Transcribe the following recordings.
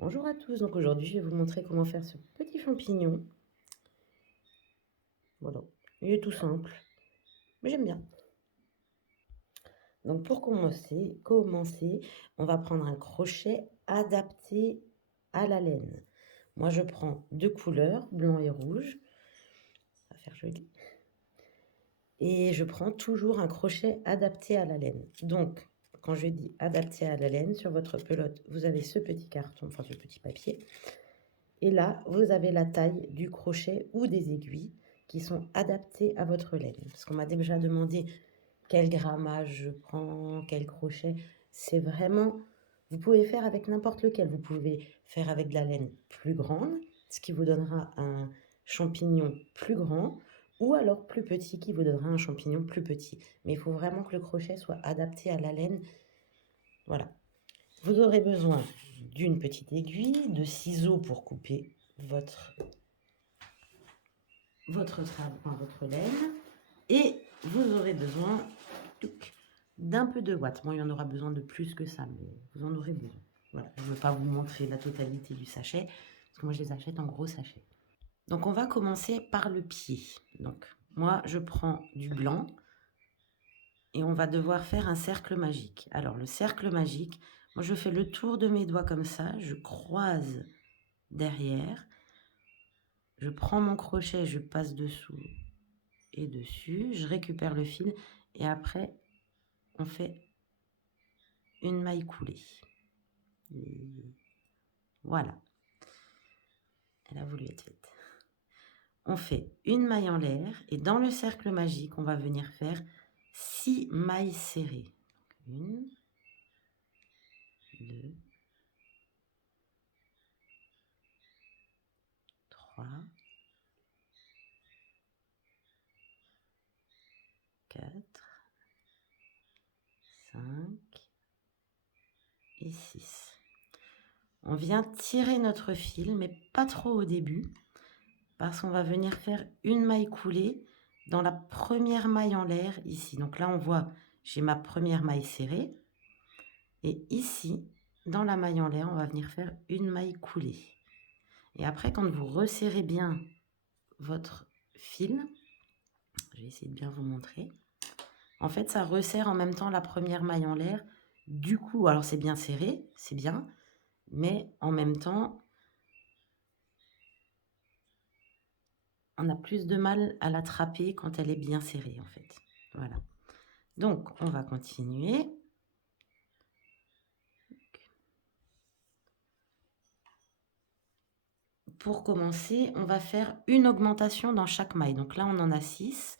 Bonjour à tous, donc aujourd'hui je vais vous montrer comment faire ce petit champignon. Voilà, il est tout simple, mais j'aime bien. Donc pour commencer, on va prendre un crochet adapté à la laine. Moi je prends deux couleurs, blanc et rouge, ça va faire joli. Et je prends toujours un crochet adapté à la laine. Donc quand je dis adapté à la laine, sur votre pelote, vous avez ce petit carton, enfin ce petit papier. Et là, vous avez la taille du crochet ou des aiguilles qui sont adaptées à votre laine. Parce qu'on m'a déjà demandé quel grammage je prends, quel crochet. C'est vraiment, vous pouvez faire avec n'importe lequel. Vous pouvez faire avec de la laine plus grande, ce qui vous donnera un champignon plus grand, ou alors plus petit, qui vous donnera un champignon plus petit. Mais il faut vraiment que le crochet soit adapté à la laine. Voilà. Vous aurez besoin d'une petite aiguille, de ciseaux pour couper votre laine, et vous aurez besoin d'un peu de ouate. Bon, il y en aura besoin de plus que ça, mais vous en aurez besoin. Voilà, je ne veux pas vous montrer la totalité du sachet, parce que moi je les achète en gros sachets. Donc on va commencer par le pied. Donc moi je prends du blanc, et on va devoir faire un cercle magique. Alors le cercle magique, moi je fais le tour de mes doigts comme ça, je croise derrière, je prends mon crochet, je passe dessous et dessus, je récupère le fil et après on fait une maille coulée. Voilà, elle a voulu être faite. On fait une maille en l'air et dans le cercle magique, on va venir faire 6 mailles serrées. 1, 2, 3, 4, 5 et 6. On vient tirer notre fil, mais pas trop au début, parce qu'on va venir faire une maille coulée dans la première maille en l'air ici. Donc là, on voit, j'ai ma première maille serrée. Et ici, dans la maille en l'air, on va venir faire une maille coulée. Et après, quand vous resserrez bien votre fil, je vais essayer de bien vous montrer. En fait, ça resserre en même temps la première maille en l'air. Du coup, alors c'est bien serré, c'est bien, mais en même temps, on a plus de mal à l'attraper quand elle est bien serrée, en fait. Voilà. Donc, on va continuer. Pour commencer, on va faire une augmentation dans chaque maille. Donc là, on en a 6.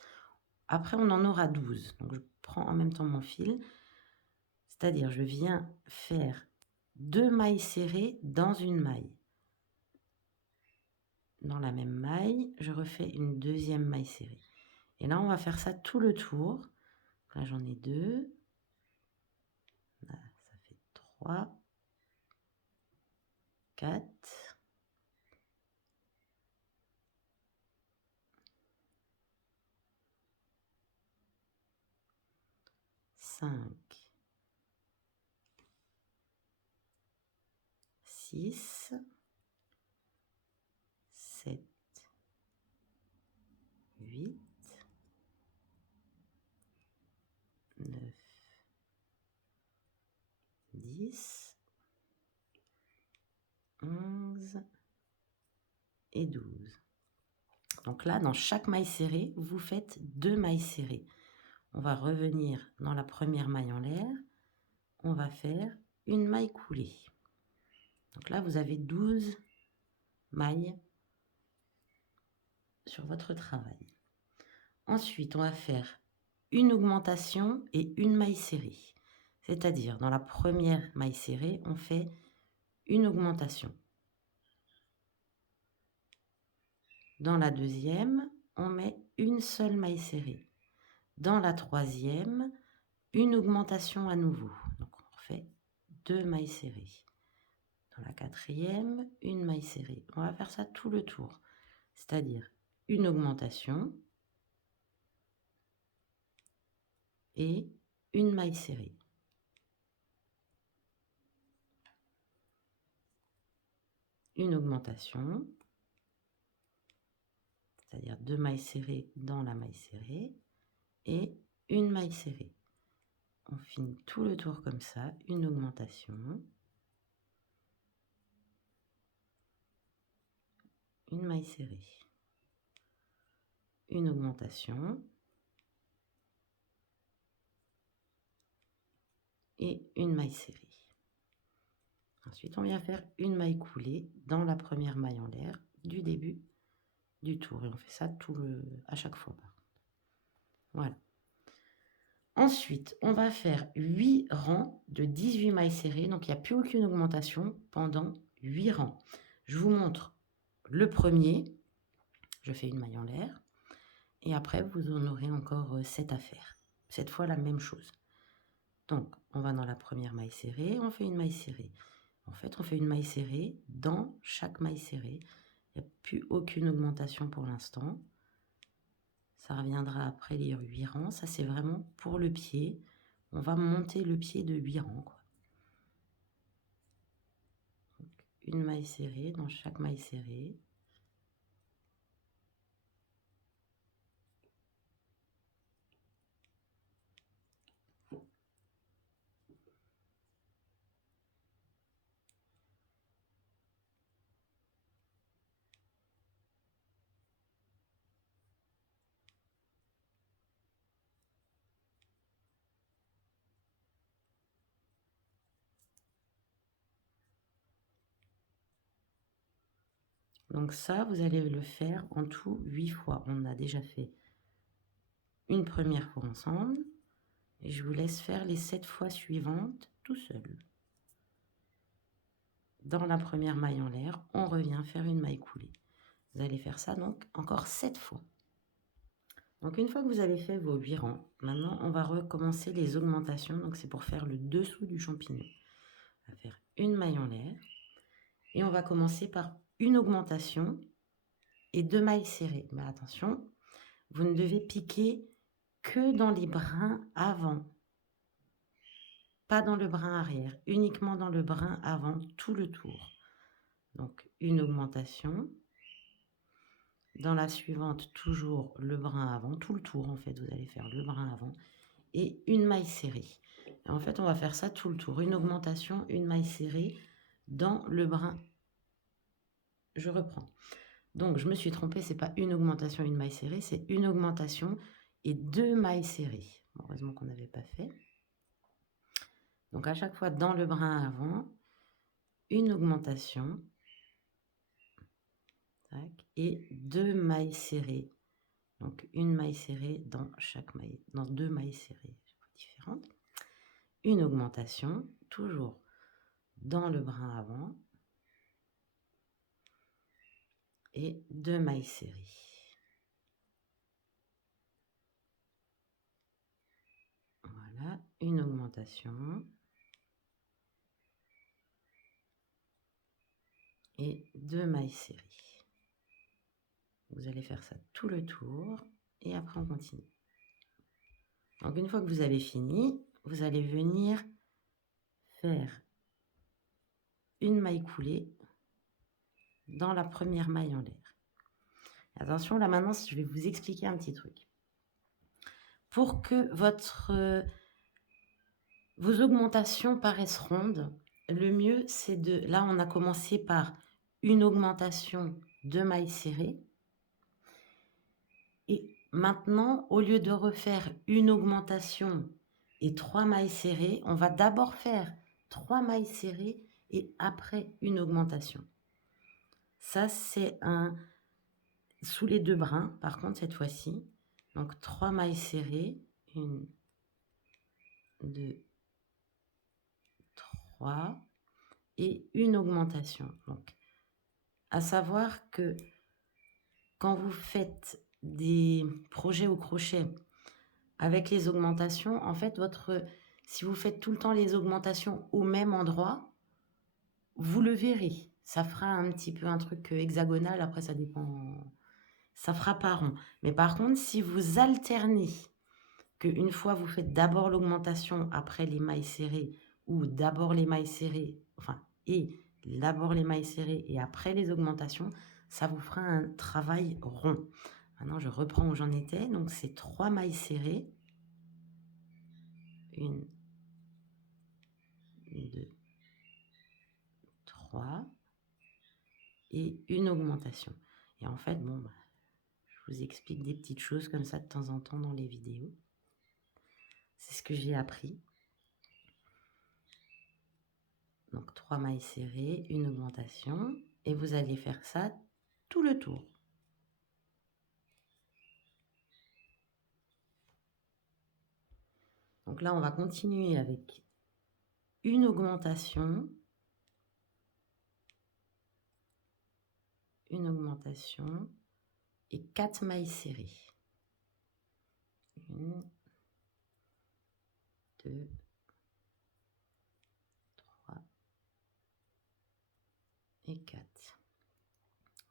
Après, on en aura 12. Donc, je prends en même temps mon fil. C'est-à-dire, je viens faire 2 mailles serrées dans une maille. Dans la même maille, je refais une deuxième maille serrée. Et là, on va faire ça tout le tour. Là, j'en ai 2. Là, ça fait 3, 4, 5, 6, 7, 8, 9, 10, 11 et 12. Donc là, dans chaque maille serrée, vous faites 2 mailles serrées. On va revenir dans la première maille en l'air. On va faire une maille coulée. Donc là, vous avez 12 mailles sur votre travail. Ensuite, on va faire une augmentation et une maille serrée. C'est-à-dire, dans la première maille serrée, on fait une augmentation. Dans la deuxième, on met une seule maille serrée. Dans la troisième, une augmentation à nouveau. Donc, on fait 2 mailles serrées. Dans la quatrième, une maille serrée. On va faire ça tout le tour. C'est-à-dire une augmentation et une maille serrée. une augmentation, c'est-à-dire 2 mailles serrées dans la maille serrée, et une maille serrée. On finit tout le tour comme ça, une augmentation, une maille serrée, une augmentation et une maille serrée. Ensuite, on vient faire une maille coulée dans la première maille en l'air du début du tour. Et on fait ça à chaque fois. Voilà. Ensuite, on va faire 8 rangs de 18 mailles serrées. Donc, il n'y a plus aucune augmentation pendant 8 rangs. Je vous montre le premier. Je fais une maille en l'air. Et après, vous en aurez encore 7 à faire. Cette fois, la même chose. Donc, on va dans la première maille serrée. On fait une maille serrée. En fait, on fait une maille serrée dans chaque maille serrée. Il n'y a plus aucune augmentation pour l'instant. Ça reviendra après les 8 rangs. Ça, c'est vraiment pour le pied. On va monter le pied de 8 rangs, quoi. Donc, une maille serrée dans chaque maille serrée. Donc ça, vous allez le faire en tout 8 fois. On a déjà fait une première fois ensemble. Et je vous laisse faire les 7 fois suivantes tout seul. Dans la première maille en l'air, on revient faire une maille coulée. Vous allez faire ça donc encore 7 fois. Donc une fois que vous avez fait vos 8 rangs, maintenant on va recommencer les augmentations. Donc c'est pour faire le dessous du champignon. On va faire une maille en l'air. Et on va commencer par une augmentation et 2 mailles serrées. Mais attention, vous ne devez piquer que dans les brins avant. Pas dans le brin arrière, uniquement dans le brin avant tout le tour. Donc une augmentation. Dans la suivante, toujours le brin avant, tout le tour en fait, vous allez faire le brin avant. Et une maille serrée. Et en fait, on va faire ça tout le tour. Une augmentation, une maille serrée dans le brin. Je reprends. Donc, je me suis trompée, c'est pas une augmentation, une maille serrée, c'est une augmentation et 2 mailles serrées. Bon, heureusement qu'on n'avait pas fait. Donc, à chaque fois, dans le brin avant, une augmentation tac, et 2 mailles serrées. Donc, une maille serrée dans chaque maille, dans 2 mailles serrées différentes. Une augmentation, toujours dans le brin avant, et 2 mailles serrées. Voilà, une augmentation et 2 mailles serrées. Vous allez faire ça tout le tour et après on continue. Donc une fois que vous avez fini, vous allez venir faire une maille coulée dans la première maille en l'air. Attention, là maintenant, je vais vous expliquer un petit truc. Pour que vos augmentations paraissent rondes, le mieux c'est de... Là, on a commencé par une augmentation de mailles serrées. Et maintenant, au lieu de refaire une augmentation et 3 mailles serrées, on va d'abord faire 3 mailles serrées et après une augmentation. Ça, c'est sous les 2 brins, par contre, cette fois-ci. Donc, 3 mailles serrées. 1, 2, 3. Et une augmentation. Donc, à savoir que quand vous faites des projets au crochet avec les augmentations, en fait, si vous faites tout le temps les augmentations au même endroit, vous le verrez. Ça fera un petit peu un truc hexagonal, après ça dépend, ça fera pas rond. Mais par contre, si vous alternez, qu'une fois vous faites d'abord l'augmentation, après les mailles serrées, ou d'abord les mailles serrées, enfin, et d'abord les mailles serrées et après les augmentations, ça vous fera un travail rond. Maintenant, je reprends où j'en étais. Donc, c'est 3 mailles serrées. 1, 2, 3. Et une augmentation. Et en fait, bon, je vous explique des petites choses comme ça de temps en temps dans les vidéos. C'est ce que j'ai appris. Donc, 3 mailles serrées, une augmentation. Et vous allez faire ça tout le tour. Donc là, on va continuer avec une augmentation, et 4 mailles serrées. 1, 2, 3 et 4.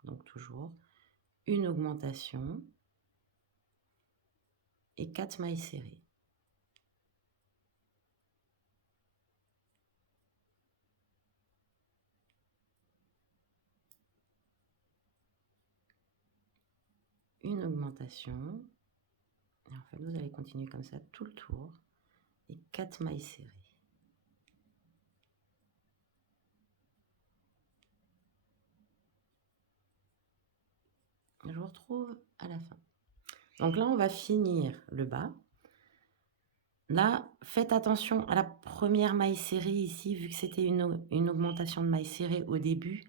Donc toujours une augmentation et 4 mailles serrées. Une augmentation, et en fait vous allez continuer comme ça tout le tour, et 4 mailles serrées. Je vous retrouve à la fin. Donc là on va finir le bas. Là, faites attention à la première maille serrée ici, vu que c'était une augmentation de maille serrée au début,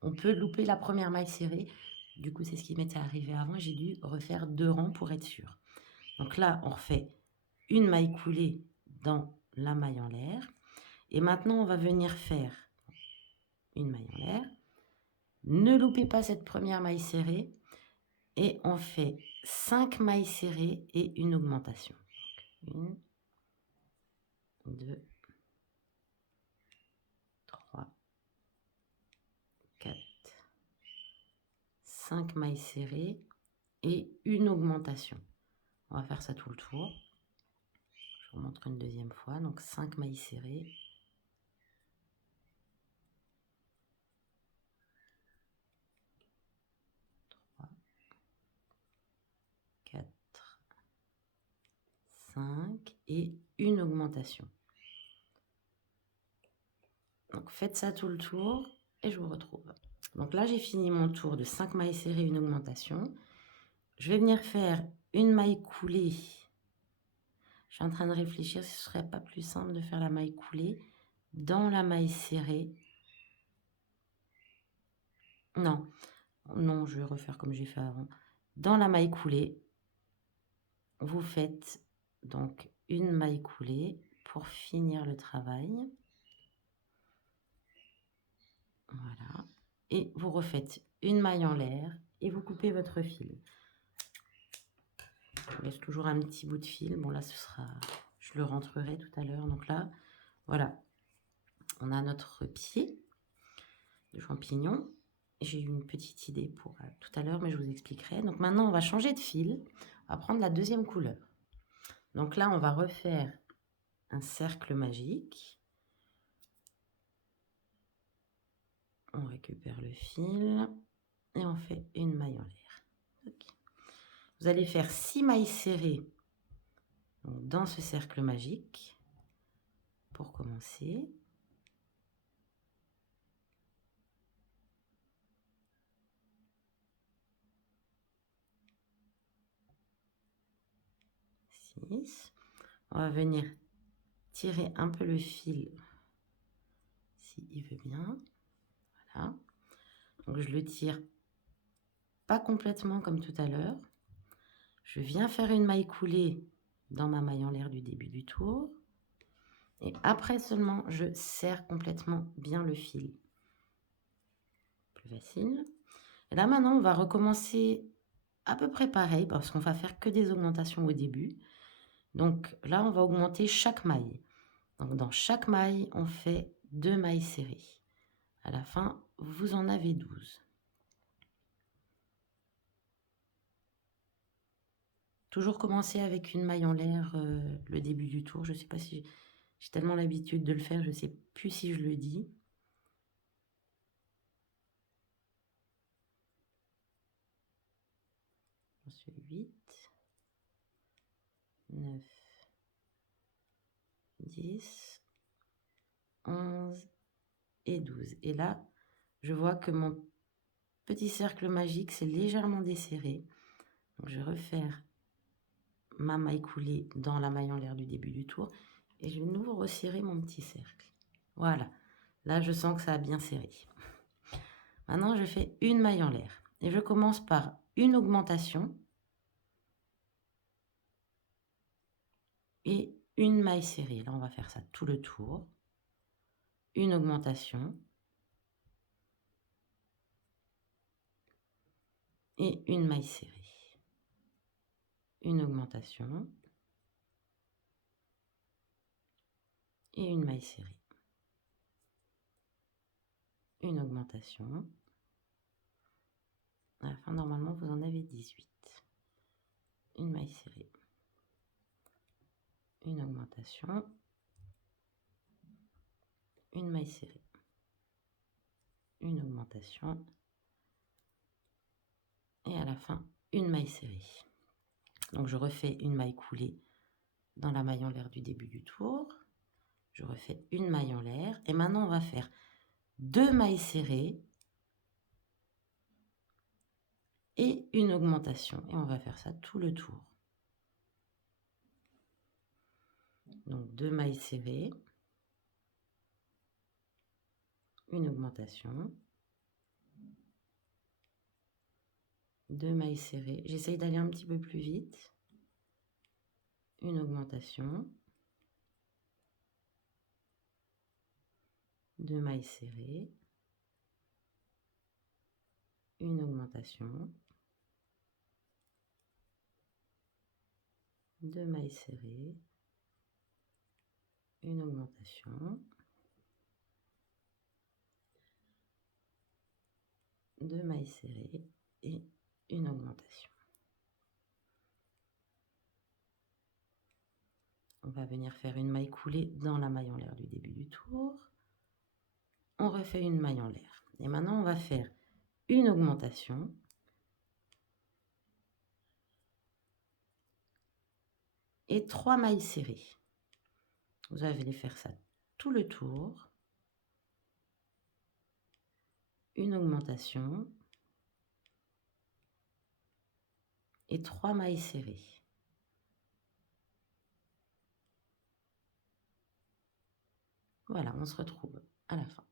on peut louper la première maille serrée. Du coup, c'est ce qui m'était arrivé avant. J'ai dû refaire 2 rangs pour être sûr. Donc là, on refait une maille coulée dans la maille en l'air. Et maintenant, on va venir faire une maille en l'air. Ne loupez pas cette première maille serrée. Et on fait 5 mailles serrées et une augmentation. Donc, 1, 2, 3, 4, 5 mailles serrées et une augmentation. On va faire ça tout le tour. Je vous montre une deuxième fois. Donc 5 mailles serrées. 3, 4, 5 et une augmentation. Donc faites ça tout le tour et je vous retrouve. Donc là, j'ai fini mon tour de 5 mailles serrées, une augmentation. Je vais venir faire une maille coulée. Je suis en train de réfléchir si ce serait pas plus simple de faire la maille coulée dans la maille serrée. Non, non, je vais refaire comme j'ai fait avant. Dans la maille coulée, vous faites donc une maille coulée pour finir le travail. Voilà. Et vous refaites une maille en l'air et vous coupez votre fil. Je laisse toujours un petit bout de fil. Bon là, je le rentrerai tout à l'heure. Donc là, voilà. On a notre pied de champignon. J'ai eu une petite idée pour tout à l'heure, mais je vous expliquerai. Donc maintenant, on va changer de fil. On va prendre la deuxième couleur. Donc là, on va refaire un cercle magique. On récupère le fil et on fait une maille en l'air. Okay. Vous allez faire 6 mailles serrées dans ce cercle magique pour commencer. On va venir tirer un peu le fil s'il veut bien. Voilà. Donc je le tire pas complètement comme tout à l'heure. Je viens faire une maille coulée dans ma maille en l'air du début du tour. Et après seulement, je serre complètement bien le fil. Plus facile. Et là maintenant, on va recommencer à peu près pareil parce qu'on va faire que des augmentations au début. Donc là, on va augmenter chaque maille. Donc dans chaque maille, on fait 2 mailles serrées. À la fin, vous en avez 12. Toujours commencer avec une maille en l'air le début du tour. Je ne sais pas si j'ai tellement l'habitude de le faire, je ne sais plus si je le dis. Ensuite 8, 9, 10, 11 et 12. Et là, je vois que mon petit cercle magique s'est légèrement desserré. Donc, je vais refaire ma maille coulée dans la maille en l'air du début du tour. Et je vais de nouveau resserrer mon petit cercle. Voilà. Là, je sens que ça a bien serré. Maintenant, je fais une maille en l'air. Et je commence par une augmentation et une maille serrée. Là, on va faire ça tout le tour. Une augmentation et une maille serrée. Une augmentation et une maille serrée. Une augmentation. À la fin, normalement, vous en avez 18. Une maille serrée. Une augmentation. Une maille serrée. Une augmentation. Et à la fin, une maille serrée. Donc, je refais une maille coulée dans la maille en l'air du début du tour. Je refais une maille en l'air. Et maintenant, on va faire 2 mailles serrées et une augmentation. Et on va faire ça tout le tour. Donc 2 mailles serrées, une augmentation, 2 mailles serrées. J'essaye d'aller un petit peu plus vite. Une augmentation, 2 mailles serrées, une augmentation, 2 mailles serrées, une augmentation, 2 mailles serrées et une augmentation. On va venir faire une maille coulée dans la maille en l'air du début du tour. On refait une maille en l'air. Et maintenant, on va faire une augmentation et 3 mailles serrées. Vous allez faire ça tout le tour. Une augmentation et 3 mailles serrées. Voilà, on se retrouve à la fin.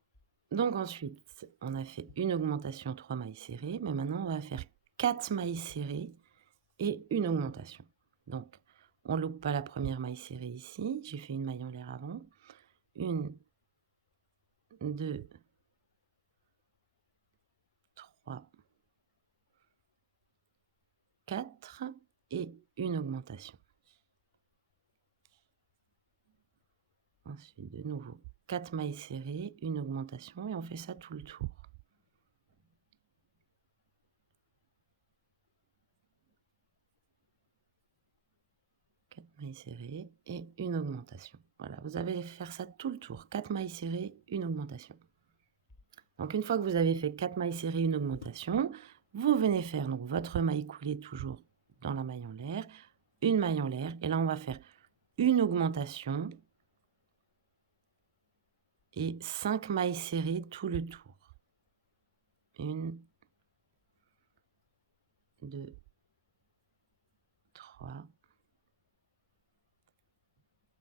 Donc ensuite, on a fait une augmentation, 3 mailles serrées, mais maintenant on va faire 4 mailles serrées et une augmentation. Donc, on ne loupe pas la première maille serrée ici, j'ai fait une maille en l'air avant. 1, 2, 3, 4 et une augmentation. Ensuite, de nouveau, 4 mailles serrées, une augmentation et on fait ça tout le tour. 4 mailles serrées et une augmentation. Voilà, vous allez faire ça tout le tour. 4 mailles serrées, une augmentation. Donc, une fois que vous avez fait 4 mailles serrées, une augmentation, vous venez faire donc votre maille coulée toujours dans la maille en l'air, une maille en l'air, et là, on va faire une augmentation et 5 mailles serrées tout le tour. 1, 2, 3,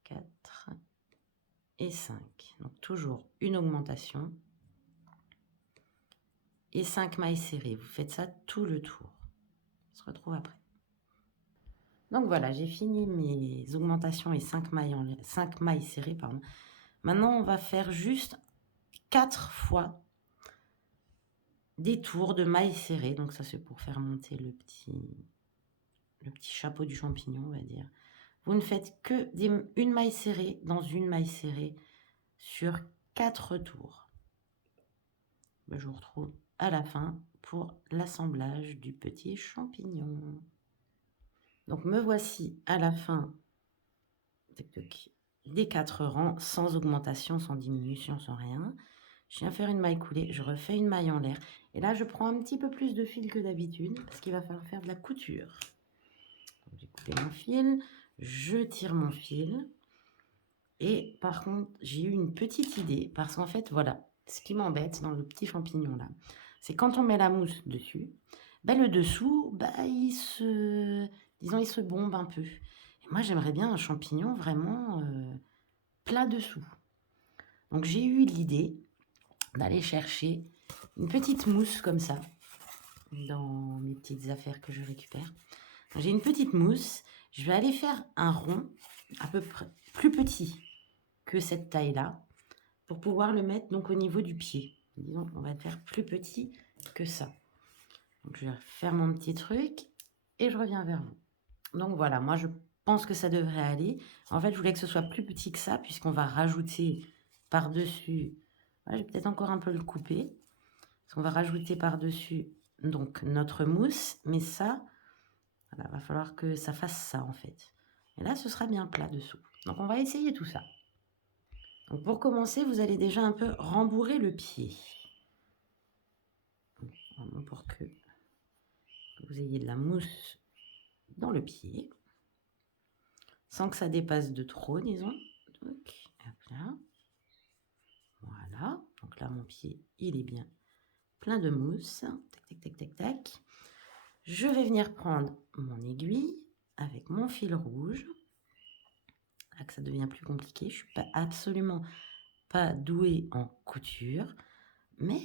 4 et 5. Donc, toujours une augmentation et 5 mailles serrées. Vous faites ça tout le tour. On se retrouve après. Donc voilà, j'ai fini mes augmentations et 5 mailles serrées. Pardon. Maintenant, on va faire juste 4 fois des tours de mailles serrées. Donc ça, c'est pour faire monter le petit chapeau du champignon, on va dire. Vous ne faites que une maille serrée dans une maille serrée sur 4 tours. Je vous retrouve à la fin pour l'assemblage du petit champignon. Donc me voici à la fin des 4 rangs, sans augmentation, sans diminution, sans rien. Je viens faire une maille coulée, je refais une maille en l'air. Et là, je prends un petit peu plus de fil que d'habitude, parce qu'il va falloir faire de la couture. J'ai coupé mon fil, je tire mon fil. Et par contre, j'ai eu une petite idée, parce qu'en fait, voilà, ce qui m'embête dans le petit champignon là, c'est quand on met la mousse dessus, ben, le dessous, disons, il se bombe un peu. Et moi, j'aimerais bien un champignon vraiment plat dessous. Donc, j'ai eu l'idée d'aller chercher une petite mousse comme ça, dans mes petites affaires que je récupère. J'ai une petite mousse, je vais aller faire un rond à peu près plus petit que cette taille-là, pour pouvoir le mettre donc au niveau du pied. Disons, on va le faire plus petit que ça. Donc, je vais faire mon petit truc et je reviens vers vous. Donc voilà, moi je pense que ça devrait aller. En fait, je voulais que ce soit plus petit que ça, puisqu'on va rajouter par-dessus. Voilà, je vais peut-être encore un peu le couper. Parce qu'on va rajouter par-dessus donc notre mousse, mais ça, voilà, va falloir que ça fasse ça en fait. Et là, ce sera bien plat dessous. Donc on va essayer tout ça. Donc pour commencer, vous allez déjà un peu rembourrer le pied. Vraiment pour que vous ayez de la mousse dans le pied. Sans que ça dépasse de trop, disons. Donc, hop là. Voilà. Donc là, mon pied, il est bien plein de mousse. Tac, tac, tac, tac, tac. Je vais venir prendre mon aiguille avec mon fil rouge. Là que ça devient plus compliqué. Je ne suis absolument pas douée en couture. Mais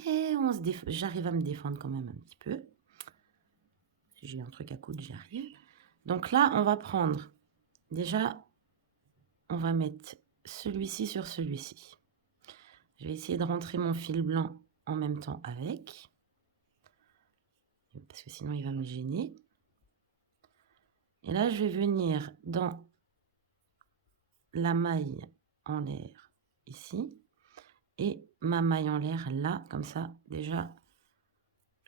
j'arrive à me défendre quand même un petit peu. Si j'ai un truc à coudre, j'y arrive. Donc là, on va prendre, déjà, on va mettre celui-ci sur celui-ci. Je vais essayer de rentrer mon fil blanc en même temps avec, parce que sinon il va me gêner. Et là, je vais venir dans la maille en l'air ici, et ma maille en l'air là, comme ça, déjà,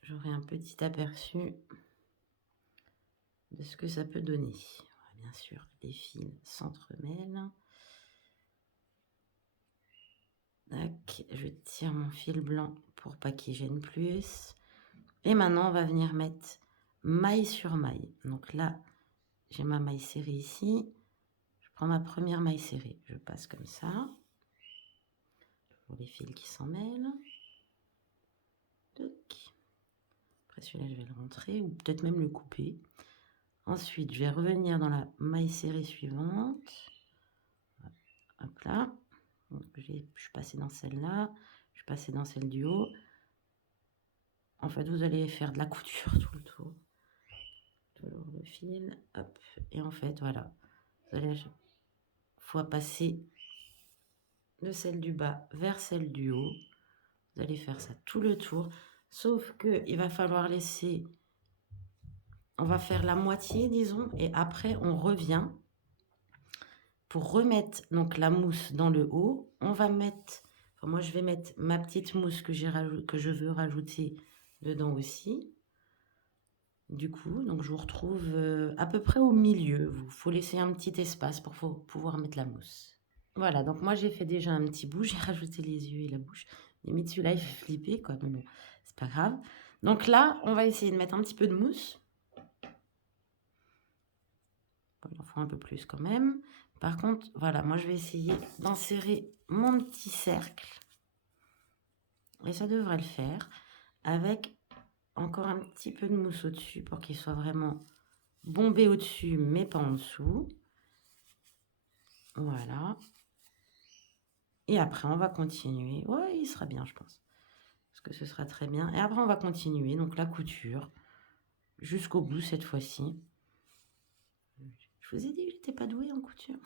j'aurai un petit aperçu de ce que ça peut donner. Bien sûr, les fils s'entremêlent. Tac, je tire mon fil blanc pour pas qu'il gêne plus. Et maintenant, on va venir mettre maille sur maille. Donc là, j'ai ma maille serrée ici. Je prends ma première maille serrée. Je passe comme ça. Pour les fils qui s'en mêlent. Tac. Après celui-là, je vais le rentrer ou peut-être même le couper. Ensuite, je vais revenir dans la maille serrée suivante. Hop là. Donc, je suis passée dans celle-là. Je suis passée dans celle du haut. En fait, vous allez faire de la couture tout le tour. Toujours le fil. Hop. Et en fait, voilà. Vous allez à chaque fois passer de celle du bas vers celle du haut. Vous allez faire ça tout le tour. Sauf que il va falloir laisser... On va faire la moitié, disons. Et après, on revient. Pour remettre donc la mousse dans le haut, on va mettre... Enfin, moi, je vais mettre ma petite mousse que je veux rajouter dedans aussi. Du coup, donc je vous retrouve à peu près au milieu. Il faut laisser un petit espace pour pouvoir mettre la mousse. Voilà, donc moi j'ai fait déjà un petit bout, j'ai rajouté les yeux et la bouche. Limite celui-là il fait flipper quoi, mais bon, c'est pas grave. Donc là, on va essayer de mettre un petit peu de mousse. Bon, il en faut un peu plus quand même. Par contre, voilà, moi je vais essayer d'insérer mon petit cercle. Et ça devrait le faire. Avec encore un petit peu de mousse au-dessus pour qu'il soit vraiment bombé au-dessus, mais pas en dessous. Voilà. Et après, on va continuer. Ouais, il sera bien, je pense. Parce que ce sera très bien. Et après, on va continuer. Donc, la couture. Jusqu'au bout, cette fois-ci. Je vous ai dit que j'étais pas douée en couture.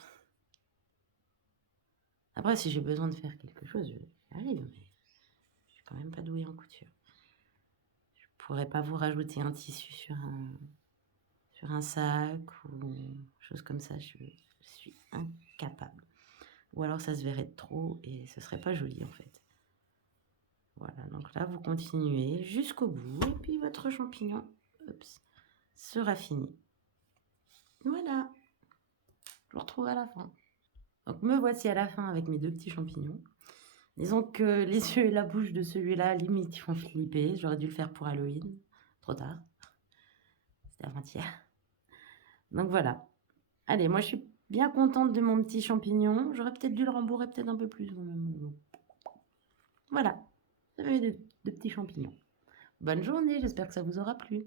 Après, si j'ai besoin de faire quelque chose, j'arrive. Mais je suis quand même pas douée en couture. Je pourrais pas vous rajouter un tissu sur un sac ou chose comme ça. Je suis incapable. Ou alors, ça se verrait de trop et ce serait pas joli, en fait. Voilà, donc là, vous continuez jusqu'au bout. Et puis, votre champignon sera fini. Voilà. Je vous retrouve à la fin. Donc, me voici à la fin avec mes deux petits champignons. Disons que les yeux et la bouche de celui-là, limite, ils font flipper. J'aurais dû le faire pour Halloween. Trop tard. C'était avant-hier. Donc voilà. Allez, moi je suis bien contente de mon petit champignon. J'aurais peut-être dû le rembourrer peut-être un peu plus. Voilà, ça fait de petits champignons. Bonne journée, j'espère que ça vous aura plu.